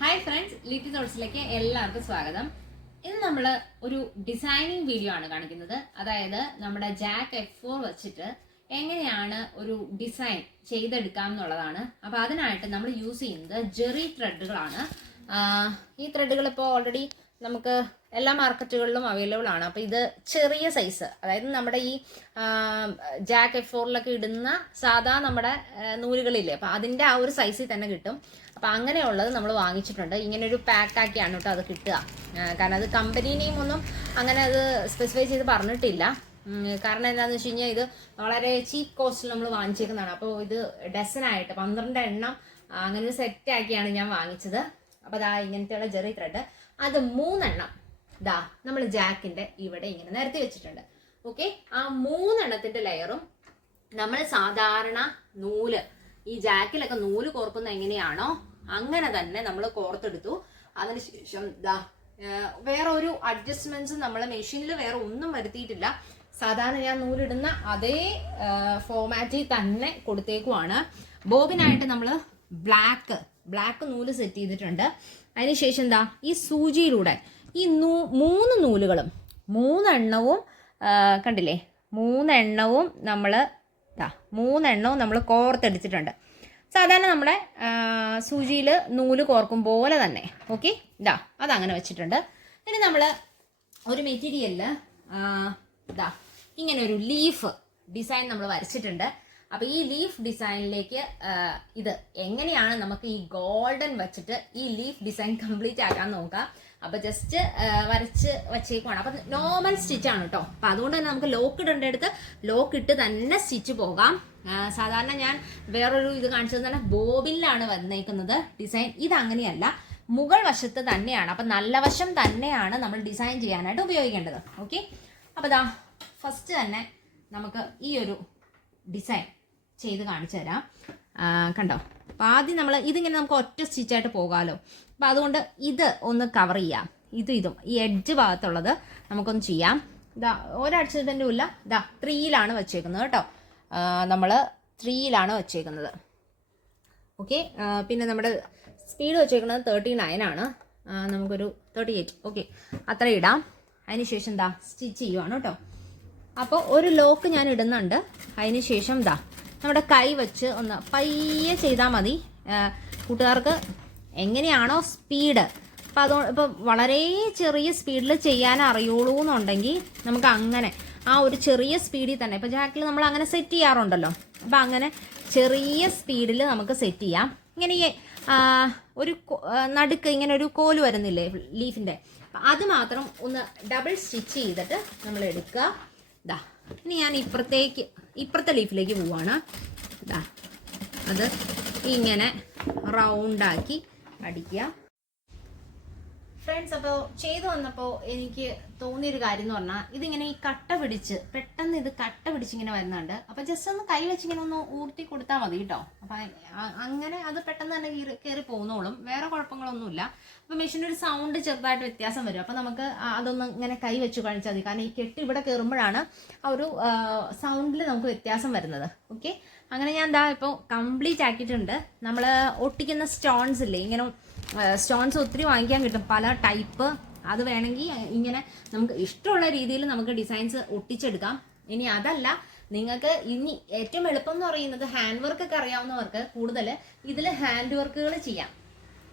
Hi friends Litty തോട്ട്സിലേക്ക് എല്ലാവർക്കും സ്വാഗതം. ഇന്ന് നമ്മൾ ഒരു ഡിസൈനിങ് വീഡിയോ ആണ് കാണിക്കുന്നത്. അതായത് നമ്മുടെ ജാക്ക് എഫ് ഫോർ വെച്ചിട്ട് എങ്ങനെയാണ് ഒരു ഡിസൈൻ ചെയ്തെടുക്കാം എന്നുള്ളതാണ്. അപ്പോൾ അതിനായിട്ട് നമ്മൾ യൂസ് ചെയ്യുന്നത് ജെറി ത്രെഡുകളാണ് ഈ ത്രെഡുകൾ ഇപ്പോൾ ഓൾറെഡി നമുക്ക് എല്ലാ മാർക്കറ്റുകളിലും അവൈലബിൾ ആണ്. അപ്പോൾ ഇത് ചെറിയ സൈസ് അതായത് നമ്മുടെ ഈ ജാക്ക് എഫ് ഫോറിലൊക്കെ ഇടുന്ന സാധാ നമ്മുടെ നൂലുകളില്ലേ. അപ്പോൾ അതിന്റെ ആ ഒരു സൈസിൽ തന്നെ കിട്ടും. അപ്പോൾ അങ്ങനെയുള്ളത് നമ്മൾ വാങ്ങിച്ചിട്ടുണ്ട്. ഇങ്ങനെ ഒരു പാക്കാക്കിയാണ് കേട്ടോ അത് കിട്ടുക. കാരണം അത് കമ്പനീനെയും ഒന്നും അങ്ങനെ അത് സ്പെസിഫൈ ചെയ്ത് പറഞ്ഞിട്ടില്ല. കാരണം എന്താണെന്ന് വെച്ച് കഴിഞ്ഞാൽ ഇത് വളരെ ചീപ്പ് കോസ്റ്റിൽ നമ്മൾ വാങ്ങിച്ചേക്കുന്നതാണ്. അപ്പോൾ ഇത് ഡസനായിട്ട് പന്ത്രണ്ട് എണ്ണം അങ്ങനെ സെറ്റ് ആക്കിയാണ് ഞാൻ വാങ്ങിച്ചത്. അപ്പോൾ ദാ ഇങ്ങനത്തെയുള്ള ജെറി ത്രെഡ് അത് മൂന്നെണ്ണം ദാ നമ്മൾ ജാക്കിന്റെ ഇവിടെ ഇങ്ങനെ നിരത്തി വെച്ചിട്ടുണ്ട്. ഓക്കെ ആ മൂന്നെണ്ണത്തിന്റെ ലെയറും നമ്മൾ സാധാരണ നൂൽ ഈ ജാക്കിലൊക്കെ നൂൽ കോർക്കുന്ന എങ്ങനെയാണോ അങ്ങനെ തന്നെ നമ്മൾ കോർത്തെടുത്തു. അതിനുശേഷം ദാ വേറെ ഒരു അഡ്ജസ്റ്റ്മെന്റ്സ് നമ്മൾ മെഷീനിൽ വേറെ ഒന്നും വരുത്തിയിട്ടില്ല. സാധാരണ ഞാൻ നൂലിടുന്ന അതേ ഫോമാറ്റിൽ തന്നെ കൊടുത്തേക്കുവാണ്. ബോബിനായിട്ട് നമ്മൾ ബ്ലാക്ക് ബ്ലാക്ക് നൂൽ സെറ്റ് ചെയ്തിട്ടുണ്ട്. അതിനുശേഷം എന്താ ഈ സൂചിയിലൂടെ ഈ നൂ മൂന്ന് നൂലുകളും മൂന്നെണ്ണവും കണ്ടില്ലേ? മൂന്നെണ്ണവും നമ്മൾ ഇതാ മൂന്നെണ്ണവും നമ്മൾ കോർത്തെടുത്തിട്ടുണ്ട്. സാധാരണ നമ്മുടെ സൂചിയിൽ നൂൽ കോർക്കും പോലെ തന്നെ. ഓക്കെ? ഇതാ അതങ്ങനെ വെച്ചിട്ടുണ്ട്. ഇനി നമ്മൾ ഒരു മെറ്റീരിയലിൽ ഇതാ ഇങ്ങനെ ഒരു ലീഫ് ഡിസൈൻ നമ്മൾ വരച്ചിട്ടുണ്ട്. അപ്പോൾ ഈ ലീഫ് ഡിസൈനിലേക്ക് ഇത് എങ്ങനെയാണ് നമുക്ക് ഈ ഗോൾഡൻ വെച്ചിട്ട് ഈ ലീഫ് ഡിസൈൻ കംപ്ലീറ്റ് ആക്കാൻ നോക്കാം. അപ്പോൾ ജസ്റ്റ് വരച്ച് വച്ചേക്കുവാണ്. അപ്പം നോർമൽ സ്റ്റിച്ച് ആണ് കേട്ടോ അപ്പം അതുകൊണ്ട് തന്നെ നമുക്ക് ലോക്ക് ഇടേണ്ടടുത്ത് ലോക്ക് ഇട്ട് തന്നെ സ്റ്റിച്ച് പോകാം. സാധാരണ ഞാൻ വേറൊരു ഇത് കാണിച്ചത് തന്നെ ബോബിനിലാണ് വന്നേക്കുന്നത് ഡിസൈൻ ഇത് അങ്ങനെയല്ല മുകൾ വശത്ത് തന്നെയാണ്. അപ്പം നല്ല വശം തന്നെയാണ് നമ്മൾ ഡിസൈൻ ചെയ്യാനായിട്ട് ഉപയോഗിക്കേണ്ടത്. ഓക്കെ അപ്പോൾ ദാ ഫസ്റ്റ് തന്നെ നമുക്ക് ഈ ഒരു ഡിസൈൻ ചെയ്ത് കാണിച്ചു തരാം. കണ്ടോ? അപ്പോൾ ആദ്യം നമ്മൾ ഇതിങ്ങനെ നമുക്ക് ഒറ്റ സ്റ്റിച്ചായിട്ട് പോകാമല്ലോ അപ്പോൾ അതുകൊണ്ട് ഇത് ഒന്ന് കവർ ചെയ്യാം. ഇതും ഇതും. ഈ എഡ്ജ് ഭാഗത്തുള്ളത് നമുക്കൊന്ന് ചെയ്യാം. ഇതാ ഒരാഴ്ചന്റെ ഇല്ല. ഇതാ ത്രീയിലാണ് വെച്ചേക്കുന്നത് കേട്ടോ. നമ്മൾ ത്രീയിലാണ് വെച്ചേക്കുന്നത്. ഓക്കെ പിന്നെ നമ്മുടെ സ്പീഡ് വെച്ചേക്കുന്നത് തേർട്ടി നയൻ ആണ് നമുക്കൊരു തേർട്ടി എയ്റ്റ് ഓക്കെ അത്ര ഇടാം. അതിനുശേഷം എന്താ സ്റ്റിച്ച് ചെയ്യുവാണ് കേട്ടോ. അപ്പോൾ ഒരു ലോക്ക് ഞാൻ ഇടുന്നുണ്ട്. അതിനുശേഷം ദാ നമ്മുടെ കൈ വെച്ച് ഒന്ന് പയ്യെ ചെയ്താൽ മതി. കൂട്ടുകാർക്ക് എങ്ങനെയാണോ സ്പീഡ് അപ്പം അതോ ഇപ്പം വളരെ ചെറിയ സ്പീഡിൽ ചെയ്യാൻ അറിയുള്ളൂ എന്നുണ്ടെങ്കിൽ നമുക്ക് അങ്ങനെ ആ ഒരു ചെറിയ സ്പീഡിൽ തന്നെ ഇപ്പം ജാക്കിൽ നമ്മൾ അങ്ങനെ സെറ്റ് ചെയ്യാറുണ്ടല്ലോ. അപ്പം അങ്ങനെ ചെറിയ സ്പീഡിൽ നമുക്ക് സെറ്റ് ചെയ്യാം. ഇങ്ങനെ ഒരു നടുക്ക് ഇങ്ങനെ ഒരു കോൽ വരുന്നില്ലേ ലീഫിന്റെ അത് മാത്രം ഒന്ന് ഡബിൾ സ്റ്റിച്ച് ചെയ്തിട്ട് നമ്മൾ എടുക്കുക. ഇതാ ഇനി ഞാൻ ഇപ്പുറത്തേക്ക് ഇപ്പുറത്തെ ലീഫിലേക്ക് പോവാണ്. അത് ഇങ്ങനെ റൗണ്ടാക്കി അടിക്കുക. ഫ്രണ്ട്സ് അപ്പോൾ ചെയ്തു വന്നപ്പോൾ എനിക്ക് തോന്നിയൊരു കാര്യം എന്ന് പറഞ്ഞാൽ ഇതിങ്ങനെ ഈ കട്ട പിടിച്ച് പെട്ടെന്ന് ഇത് കട്ട പിടിച്ച് ഇങ്ങനെ വരുന്നുണ്ട്. അപ്പോൾ ജസ്റ്റ് ഒന്ന് കൈ വെച്ച് ഇങ്ങനെ ഒന്ന് ഊർത്തി കൊടുത്താൽ മതി കേട്ടോ അപ്പം അങ്ങനെ അത് പെട്ടെന്ന് തന്നെ കീറി കയറി പോകുന്നോളും വേറെ കുഴപ്പങ്ങളൊന്നുമില്ല. അപ്പോൾ മെഷീന്റെ ഒരു സൗണ്ട് ചെറുതായിട്ട് വ്യത്യാസം വരും. അപ്പോൾ നമുക്ക് അതൊന്ന് ഇങ്ങനെ കൈ വെച്ച് കാണിച്ചാൽ മതി. കാരണം ഈ കെട്ട് ഇവിടെ കയറുമ്പോഴാണ് ആ ഒരു സൗണ്ടിൽ നമുക്ക് വ്യത്യാസം വരുന്നത്. ഓക്കെ അങ്ങനെ ഞാൻ എന്താ ഇപ്പോൾ കംപ്ലീറ്റ് ആക്കിയിട്ടുണ്ട്. നമ്മൾ ഒട്ടിക്കുന്ന സ്റ്റോൺസ് ഇല്ലേ ഇങ്ങനെ സ്റ്റോൺസ് ഒത്തിരി വാങ്ങിക്കാൻ കിട്ടും. പല ടൈപ്പ് അത് വേണമെങ്കിൽ ഇങ്ങനെ നമുക്ക് ഇഷ്ടമുള്ള രീതിയിൽ നമുക്ക് ഡിസൈൻസ് ഒട്ടിച്ചെടുക്കാം. ഇനി അതല്ല നിങ്ങൾക്ക് ഇനി ഏറ്റവും എളുപ്പം എന്ന് പറയുന്നത് ഹാൻഡ് വർക്ക് ഒക്കെ അറിയാവുന്നവർക്ക് കൂടുതൽ ഇതിൽ ഹാൻഡ് വർക്കുകൾ ചെയ്യാം.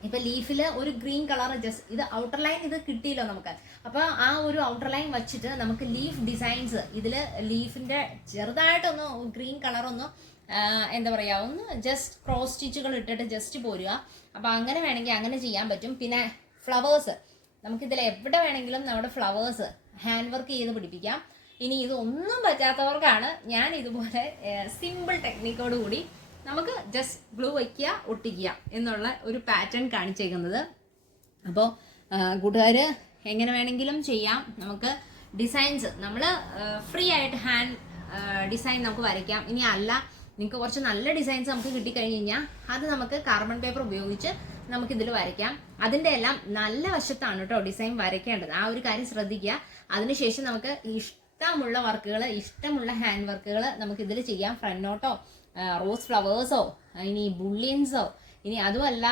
ഇപ്പൊ ലീഫിൽ ഒരു ഗ്രീൻ കളർ ജസ്റ്റ് ഇത് ഔട്ടർ ലൈൻ ഇത് കിട്ടിയില്ലോ നമുക്ക്. അപ്പൊ ആ ഒരു ഔട്ടർ ലൈൻ വെച്ചിട്ട് നമുക്ക് ലീഫ് ഡിസൈൻസ് ഇതിൽ ലീഫിന്റെ ചെറുതായിട്ടൊന്ന് ഗ്രീൻ കളർ ഒന്ന് എന്താ പറയുക ഒന്ന് ജസ്റ്റ് ക്രോസ് സ്റ്റിച്ചുകൾ ഇട്ടിട്ട് ജസ്റ്റ് പോരുക. അപ്പോൾ അങ്ങനെ വേണമെങ്കിൽ അങ്ങനെ ചെയ്യാൻ പറ്റും. പിന്നെ ഫ്ലവേഴ്സ് നമുക്കിതിൽ എവിടെ വേണമെങ്കിലും നമ്മുടെ ഫ്ലവേഴ്സ് ഹാൻഡ് വർക്ക് ചെയ്ത് പിടിപ്പിക്കാം. ഇനി ഇതൊന്നും പറ്റാത്തവർക്കാണ് ഞാൻ ഇതുപോലെ സിമ്പിൾ ടെക്നിക്കോട് കൂടി നമുക്ക് ജസ്റ്റ് ഗ്ലൂ വയ്ക്കുക ഒട്ടിക്കുക എന്നുള്ള ഒരു പാറ്റേൺ കാണിച്ചേക്കുന്നത്. അപ്പോൾ കൂട്ടുകാർ എങ്ങനെ വേണമെങ്കിലും ചെയ്യാം. നമുക്ക് ഡിസൈൻസ് നമ്മൾ ഫ്രീ ആയിട്ട് ഹാൻഡ് ഡിസൈൻ നമുക്ക് വരയ്ക്കാം. ഇനി അല്ല നിങ്ങൾക്ക് കുറച്ച് നല്ല ഡിസൈൻസ് നമുക്ക് കിട്ടിക്കഴിഞ്ഞ് കഴിഞ്ഞാൽ അത് നമുക്ക് കാർബൺ പേപ്പർ ഉപയോഗിച്ച് നമുക്ക് ഇതിൽ വരയ്ക്കാം. അതിന്റെ എല്ലാം നല്ല വശത്താണ് കേട്ടോ ഡിസൈൻ വരയ്ക്കേണ്ടത്. ആ ഒരു കാര്യം ശ്രദ്ധിക്കുക. അതിനുശേഷം നമുക്ക് ഇഷ്ടമുള്ള വർക്കുകൾ ഇഷ്ടമുള്ള ഹാൻഡ് വർക്കുകൾ നമുക്ക് ഇതിൽ ചെയ്യാം. ഫ്രണ്ടോട്ടോ റോസ് ഫ്ലവേഴ്സോ ഇനി ബുള്ളിയൻസോ ഇനി അതുമല്ല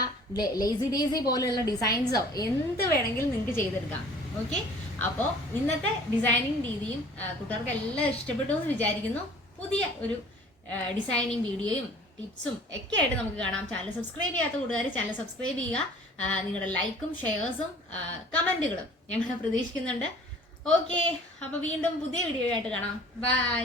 ലേസി ഡേസി പോലെയുള്ള ഡിസൈൻസോ എന്ത് വേണമെങ്കിലും നിങ്ങൾക്ക് ചെയ്തെടുക്കാം. ഓക്കെ അപ്പോൾ ഇന്നത്തെ ഡിസൈനിങ് രീതിയും കുട്ടികൾക്ക് എല്ലാം ഇഷ്ടപ്പെട്ടു എന്ന് വിചാരിക്കുന്നു. പുതിയ ഒരു ഡിസൈനിങ് വീഡിയോയും ടിപ്സും ഒക്കെ ആയിട്ട് നമുക്ക് കാണാം. ചാനൽ സബ്സ്ക്രൈബ് ചെയ്യാത്ത കൂട്ടുകാർ ചാനൽ സബ്സ്ക്രൈബ് ചെയ്യുക. നിങ്ങളുടെ ലൈക്കും ഷെയർസും കമന്റുകളും ഞങ്ങൾ പ്രതീക്ഷിക്കുന്നുണ്ട്. ഓക്കെ അപ്പോൾ വീണ്ടും പുതിയ വീഡിയോ ആയിട്ട് കാണാം. ബൈ